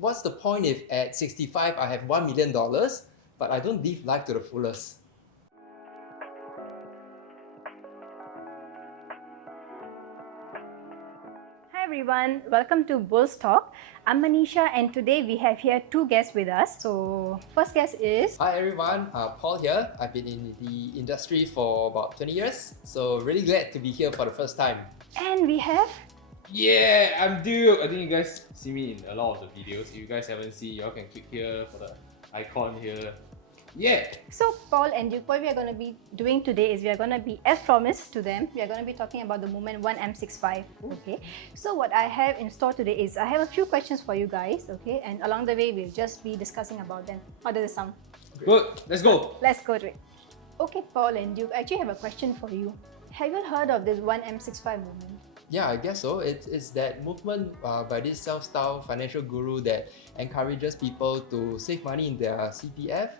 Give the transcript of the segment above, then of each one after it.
what's the point if at 65 I have $1 million, but I don't live life to the fullest? Hi everyone, welcome to Bulls Talk. I'm Manisha and today we have here two guests with us. So first guest is... Hi everyone, Paul here. I've been in the industry for about 20 years, so really glad to be here for the first time. And we have... Yeah, I'm Duke. I think you guys see me in a lot of the videos. If you guys haven't seen, y'all can click here for the icon here. Yeah! So Paul and Duke, what we are going to be doing today is we are going to be, as promised to them, we are going to be talking about the Movement 1M65. Okay, so what I have in store today is I have a few questions for you guys, okay, and along the way we'll just be discussing about them. How does it sound? Good, let's go! Let's go to it. Okay, Paul and Duke, I actually have a question for you. Have you heard of this 1M65 movement? Yeah, I guess so. It's that movement by this self-styled financial guru that encourages people to save money in their CPF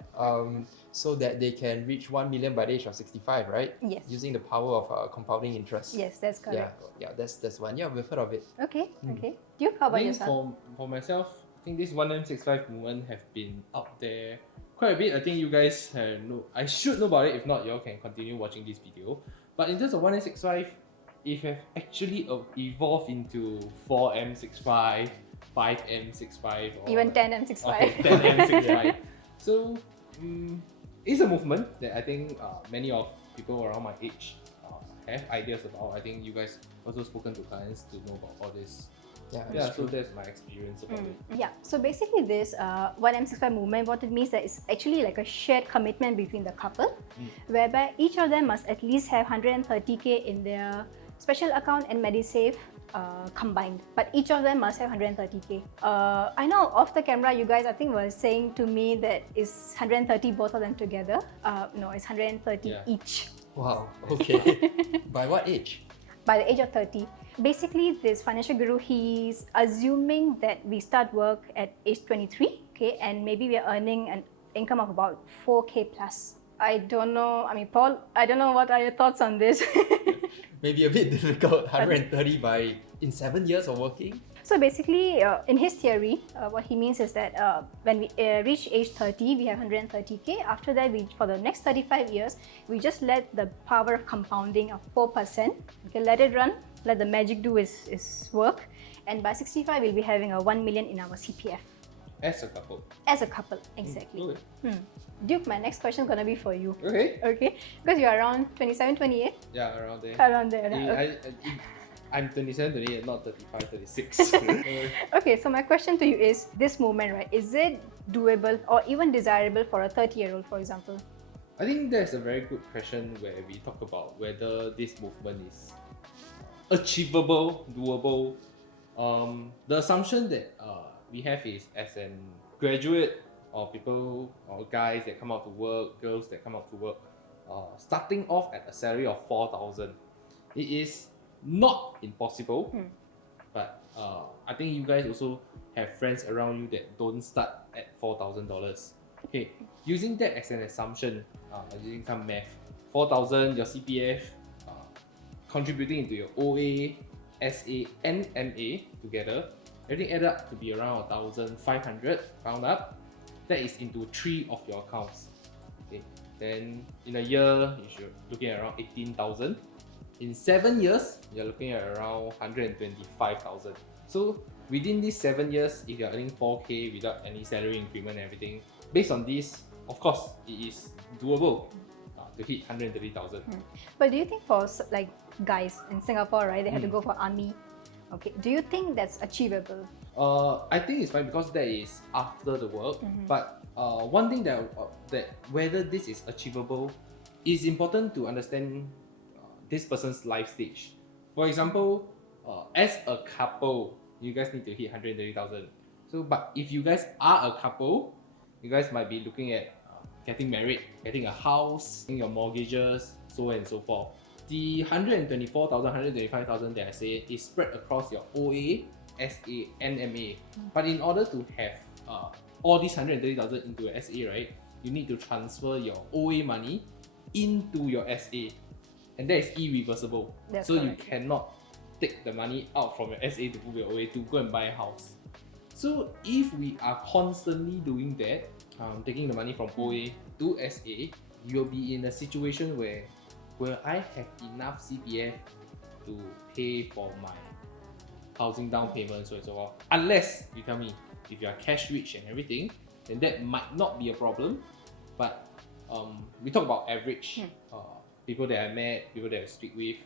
so that they can reach 1 million by the age of 65, right? Yes. Using the power of compounding interest. Yes, that's correct. Yeah, that's one. Yeah, we've heard of it. Okay, okay. Duke, how about yourself? For myself, I think this 1M65 movement have been out there quite a bit. I think you guys I should know about it. If not, y'all can continue watching this video. But in terms of 1M65, it have actually evolved into 4M65, 5M65, or even 10M65. Okay, 10M65. So it's a movement that I think many of people around my age have ideas about. I think you guys also spoken to clients to know about all this. Yeah, so that's my experience about it. Yeah, so basically this 1M65 movement, what it means that it's actually like a shared commitment between the couple, whereby each of them must at least have 130k in their special account and MediSave combined, but each of them must have 130k. I know off the camera you guys I think were saying to me that it's 130 both of them together. No, it's 130 each. Wow, okay. By what age? By the age of 30. Basically, this financial guru, he's assuming that we start work at age 23, okay, and maybe we're earning an income of about 4k plus. I don't know, I mean, Paul, I don't know what are your thoughts on this? Maybe a bit difficult, 130 in 7 years of working? So basically, in his theory, what he means is that when we reach age 30, we have 130k. After that, for the next 35 years, we just let the power of compounding of 4%, okay, let it run, let the magic do its work. And by 65, we'll be having a 1 million in our CPF. As a couple. As a couple, exactly. Duke, my next question is going to be for you. Okay. Okay, because you're around 27, 28? Yeah, around there. Around there. Okay. I'm 27, 28, not 35, 36. Okay, so my question to you is, this movement, right, is it doable or even desirable for a 30-year-old, for example? I think that's a very good question where we talk about whether this movement is achievable, doable. The assumption that we have is, as an graduate or people or guys that come out to work, girls that come out to work, starting off at a salary of 4,000, it is not impossible, but I think you guys also have friends around you that don't start at $4,000. Okay, using that as an assumption, using some math, 4,000, your CPF, contributing into your OA, SA, and MA together, everything added up to be around 1,500, round up. That is into 3 of your accounts. Okay, then in a year, you should looking at around 18,000. In 7 years, you're looking at around 125,000. So within these 7 years, if you're earning 4k without any salary increment and everything, based on this, of course, it is doable to hit 130,000. But do you think for like guys in Singapore, right, they have to go for army? Okay, do you think that's achievable? I think it's fine because that is after the work. But one thing that whether this is achievable is important to understand this person's life stage. For example, as a couple, you guys need to hit 130,000. So, but if you guys are a couple, you guys might be looking at getting married, getting a house, getting your mortgages, so on and so forth. The 124,000, 125,000 that I say is spread across your OA, SA, and MA. But in order to have all these 130,000 into your SA, right, you need to transfer your OA money into your SA, and that is irreversible. So correct. You cannot take the money out from your SA to move your OA to go and buy a house. So if we are constantly doing that, taking the money from OA to SA, you'll be in a situation where will I have enough CPF to pay for my housing down payment, so and so on. Unless you tell me if you are cash rich and everything, then that might not be a problem. But we talk about average people that I met, people that I speak with.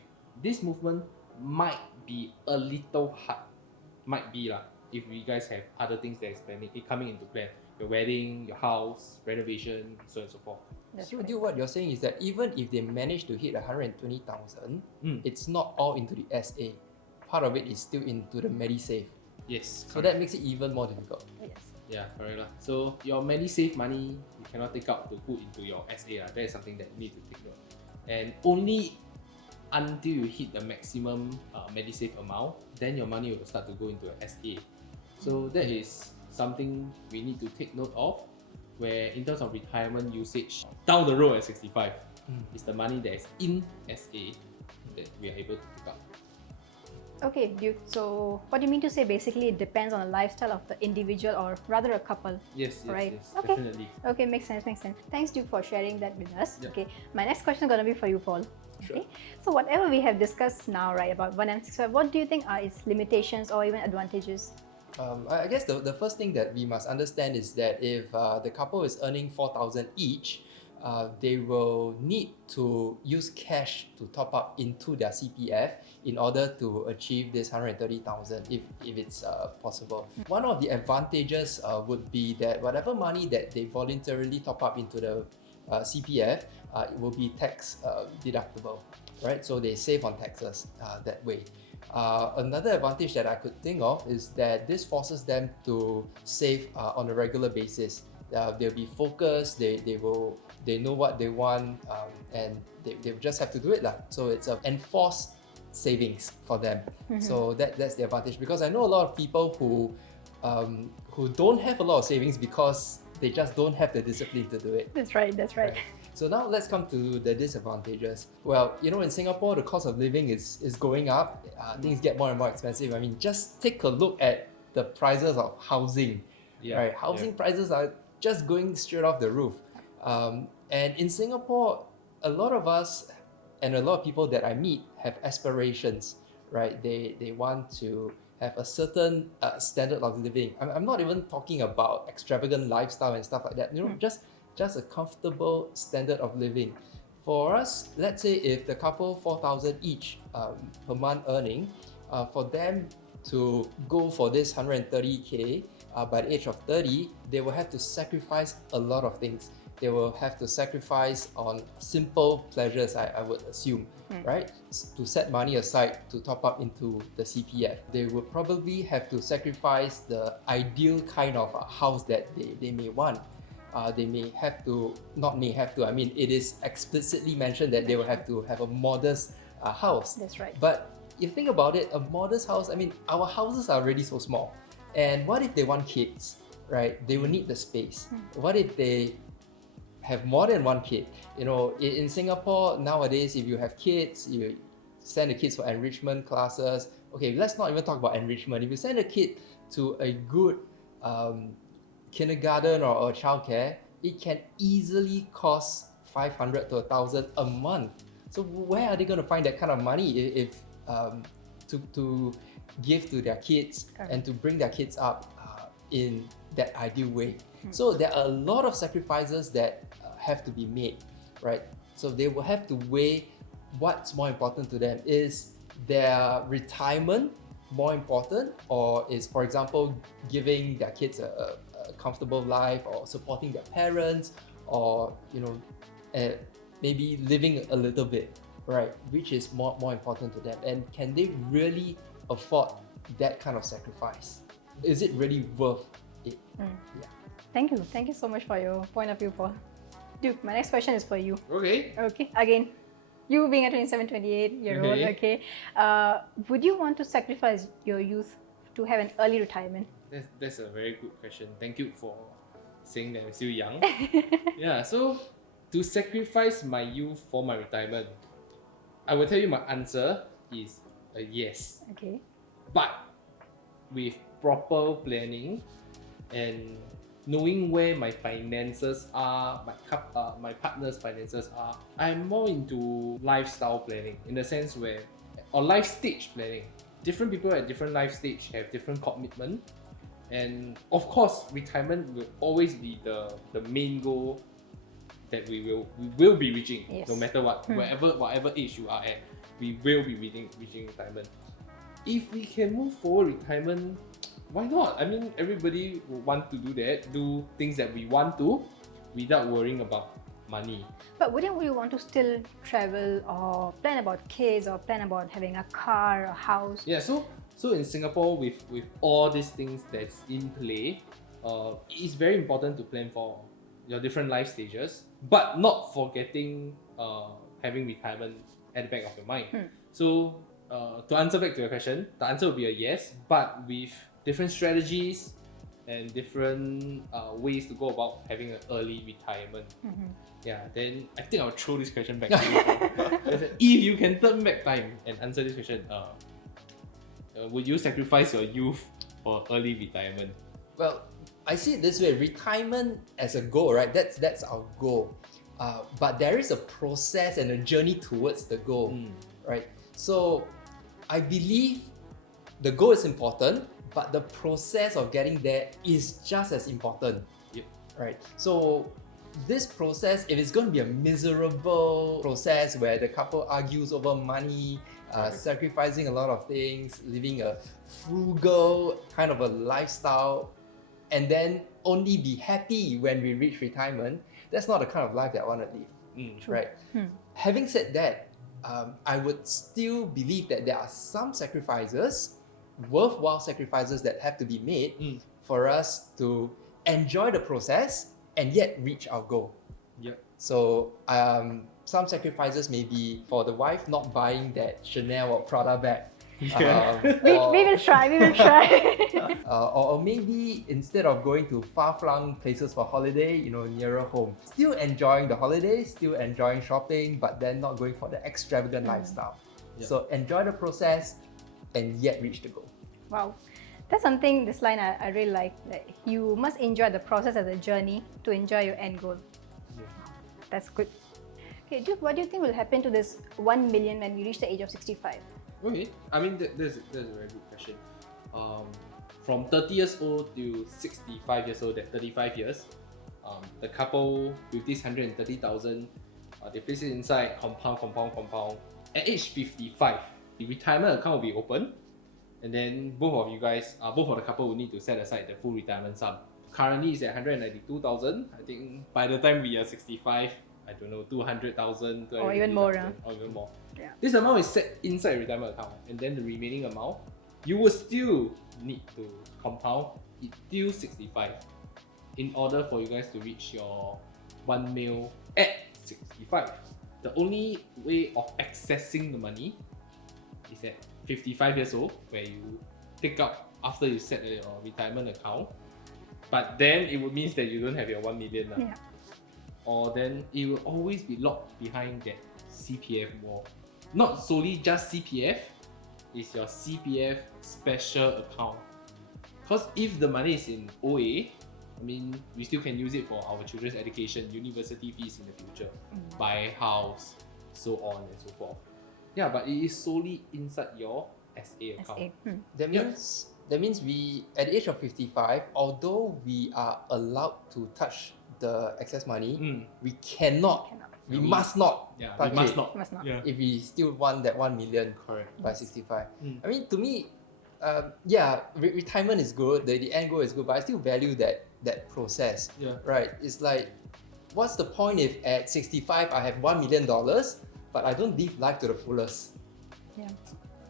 This movement might be a little hard. Might be lah. If you guys have other things that is planning, coming into plan, your wedding, your house, renovation, so on and so forth. So dude, what you're saying is that even if they manage to hit 120,000, it's not all into the SA. Part of it is still into the MediSave. Yes. So that makes it even more difficult. Yes. Yeah, correct lah. So your MediSave money you cannot take out to put into your SA lah. That is something that you need to take note. And only until you hit the maximum MediSave amount, then your money will start to go into a SA. So that is something we need to take note of, where in terms of retirement usage, down the road at 65, is the money that is in SA that we are able to pick up. Okay, Duke. So what do you mean to say? Basically, it depends on the lifestyle of the individual, or rather a couple. Yes, Right. yes, Okay. definitely. Okay, makes sense, makes sense. Thanks, Duke, for sharing that with us. Yep. Okay, my next question is going to be for you, Paul. Sure. Okay. So whatever we have discussed now, right, about 1M65, what do you think are its limitations or even advantages? I guess the first thing that we must understand is that if the couple is earning 4,000 each, they will need to use cash to top up into their CPF in order to achieve this 130,000 if it's possible. One of the advantages would be that whatever money that they voluntarily top up into the CPF, it will be tax deductible, right? So they save on taxes that way. Another advantage that I could think of is that this forces them to save on a regular basis. They'll be focused, they know what they want, and they just have to do it lah. So it's an enforced savings for them. So that's the advantage, because I know a lot of people who don't have a lot of savings because they just don't have the discipline to do it. That's right, that's right. So now let's come to the disadvantages. Well, you know, in Singapore, the cost of living is going up. Things get more and more expensive. I mean, just take a look at the prices of housing. Yeah, Right? Housing prices are just going straight off the roof. And in Singapore, a lot of us and a lot of people that I meet have aspirations, right? They want to have a certain standard of living. I'm not even talking about extravagant lifestyle and stuff like that. You know, just a comfortable standard of living. For us, let's say if the couple 4,000 each per month earning, for them to go for this 130k by the age of 30, they will have to sacrifice a lot of things. They will have to sacrifice on simple pleasures, I would assume, right? To set money aside to top up into the CPF. They will probably have to sacrifice the ideal kind of house that they may want. They may have to, not may have to, I mean, it is explicitly mentioned that they will have to have a modest house. That's right. But if you think about it, a modest house, I mean, our houses are already so small. And what if they want kids, right? They will need the space. What if they have more than one kid? You know, in Singapore nowadays, if you have kids, you send the kids for enrichment classes. Okay, let's not even talk about enrichment. If you send a kid to a good kindergarten or childcare, it can easily cost 500 to 1,000 a month. So where are they going to find that kind of money if to give to their kids and to bring their kids up in that ideal way? So there are a lot of sacrifices that have to be made, right? So they will have to weigh what's more important to them. Is their retirement more important, or is, for example, giving their kids a comfortable life, or supporting their parents, or you know, maybe living a little bit, right? Which is more important to them, and can they really afford that kind of sacrifice? Is it really worth it? Yeah. Thank you so much for your point of view, Paul. Duke, my next question is for you. Okay. Okay, again, you being a 27, 28-year-old, okay, would you want to sacrifice your youth to have an early retirement? That's a very good question. Thank you for saying that I'm still young. Yeah, so to sacrifice my youth for my retirement, I will tell you my answer is a yes. Okay. But with proper planning and knowing where my finances are, my partner's finances are. I'm more into lifestyle planning in the sense where, or life stage planning. Different people at different life stage have different commitment, and of course, retirement will always be the main goal that we will be reaching, Yes. no matter what, whatever age you are at, we will be reaching retirement. If we can move forward retirement, why not? I mean, everybody will want to do that, do things that we want to, without worrying about money. But wouldn't we want to still travel or plan about kids or plan about having a car, a house? Yeah, so in Singapore, with all these things that's in play, it's very important to plan for your different life stages, but not forgetting having retirement at the back of your mind. So to answer back to your question, the answer will be a yes, but with different strategies and different ways to go about having an early retirement. Yeah, then I think I'll throw this question back to you. If you can turn back time and answer this question, would you sacrifice your youth for early retirement? Well, I see it this way: retirement as a goal, right? That's our goal. But there is a process and a journey towards the goal, right? So I believe the goal is important, but the process of getting there is just as important. Yep. Right? So this process, if it's going to be a miserable process where the couple argues over money, sacrificing a lot of things, living a frugal kind of a lifestyle, and then only be happy when we reach retirement, that's not the kind of life that I want to live. Right? Having said that, I would still believe that there are some sacrifices, worthwhile sacrifices that have to be made for us to enjoy the process and yet reach our goal. Yep. So some sacrifices may be for the wife not buying that Chanel or Prada bag. Yeah. We will try. Or maybe instead of going to far-flung places for holiday, nearer home. Still enjoying the holiday, still enjoying shopping, but then not going for the extravagant lifestyle. Yep. So enjoy the process and yet reach the goal. Wow. That's something, this line I really like. That you must enjoy the process as a journey to enjoy your end goal. That's good. Okay, Duke, what do you think will happen to this 1 million when we reach the age of 65? Okay, I mean that's a very good question. From 30 years old to 65 years old, that 35 years, the couple with this 130,000, they place it inside, compound. At age 55, the retirement account will be open, and then both of the couple will need to set aside the full retirement sum. Currently, it's at 192,000. I think by the time we are 65, I don't know, 200,000, Or even more. or even more. Yeah. This amount is set inside retirement account, and then the remaining amount, you will still need to compound it till 65 in order for you guys to reach your 1 mil at 65. The only way of accessing the money is at 55 years old, where you take up after you set your retirement account, but then it would mean that you don't have your 1 million. Yeah. Or then it will always be locked behind that CPF wall. Not solely just CPF, it's your CPF special account. Because if the money is in OA, I mean, we still can use it for our children's education, university fees in the future, buy house, so on and so forth. Yeah, but it is solely inside your SA account. That means we, at the age of 55, although we are allowed to touch the excess money, we cannot. We must not. Yeah, touch we must it not. Must not. Yeah. If we still want that 1 million Correct. by 65. Mm. I mean, to me, retirement is good, the end goal is good, but I still value that process. Yeah. Right? It's like, what's the point if at 65 I have $1 million, but I don't live life to the fullest? Yeah.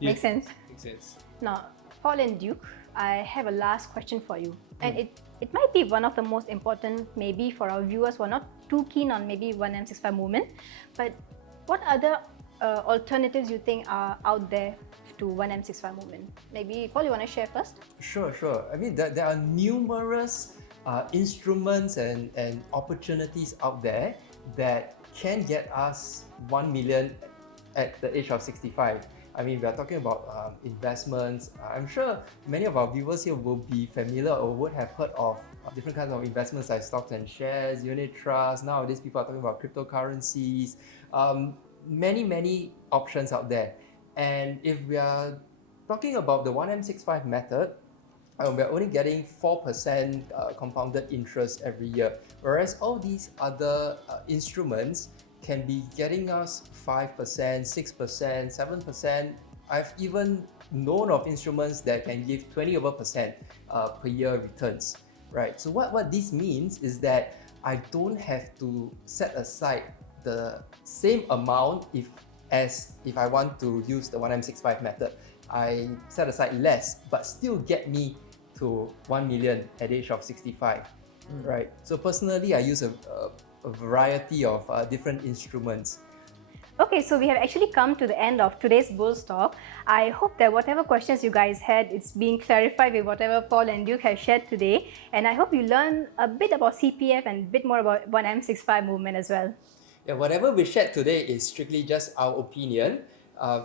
Yeah. Makes sense. Makes sense. Now, Paul and Duke, I have a last question for you. And it might be one of the most important, maybe for our viewers who are not too keen on maybe 1M65 movement, but what other alternatives you think are out there to 1M65 movement? Maybe, Paul, you want to share first? Sure. I mean, there are numerous instruments and opportunities out there that can get us 1 million at the age of 65. I mean, we are talking about investments. I'm sure many of our viewers here will be familiar or would have heard of different kinds of investments like stocks and shares, unit trusts. Nowadays, people are talking about cryptocurrencies. Many options out there. And if we are talking about the 1M65 method, we're only getting 4% compounded interest every year, whereas all these other instruments can be getting us 5%, 6%, 7%. I've even known of instruments that can give 20 over percent per year returns, right? So what this means is that I don't have to set aside the same amount as if I want to use the 1M65 method. I set aside less, but still get me to 1 million at the age of 65, right? So personally, I use a variety of different instruments. Okay, so we have actually come to the end of today's Bulls Talk. I hope that whatever questions you guys had, it's being clarified with whatever Paul and Duke have shared today. And I hope you learn a bit about CPF and a bit more about 1M65 movement as well. Yeah, whatever we shared today is strictly just our opinion.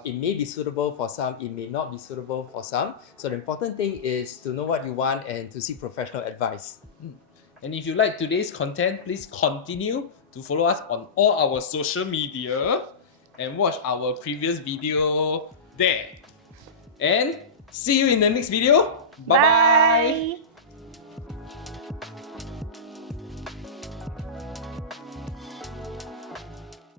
It may be suitable for some, it may not be suitable for some. So the important thing is to know what you want and to seek professional advice. And if you like today's content, please continue to follow us on all our social media and watch our previous video there. And see you in the next video. Bye-bye. Bye.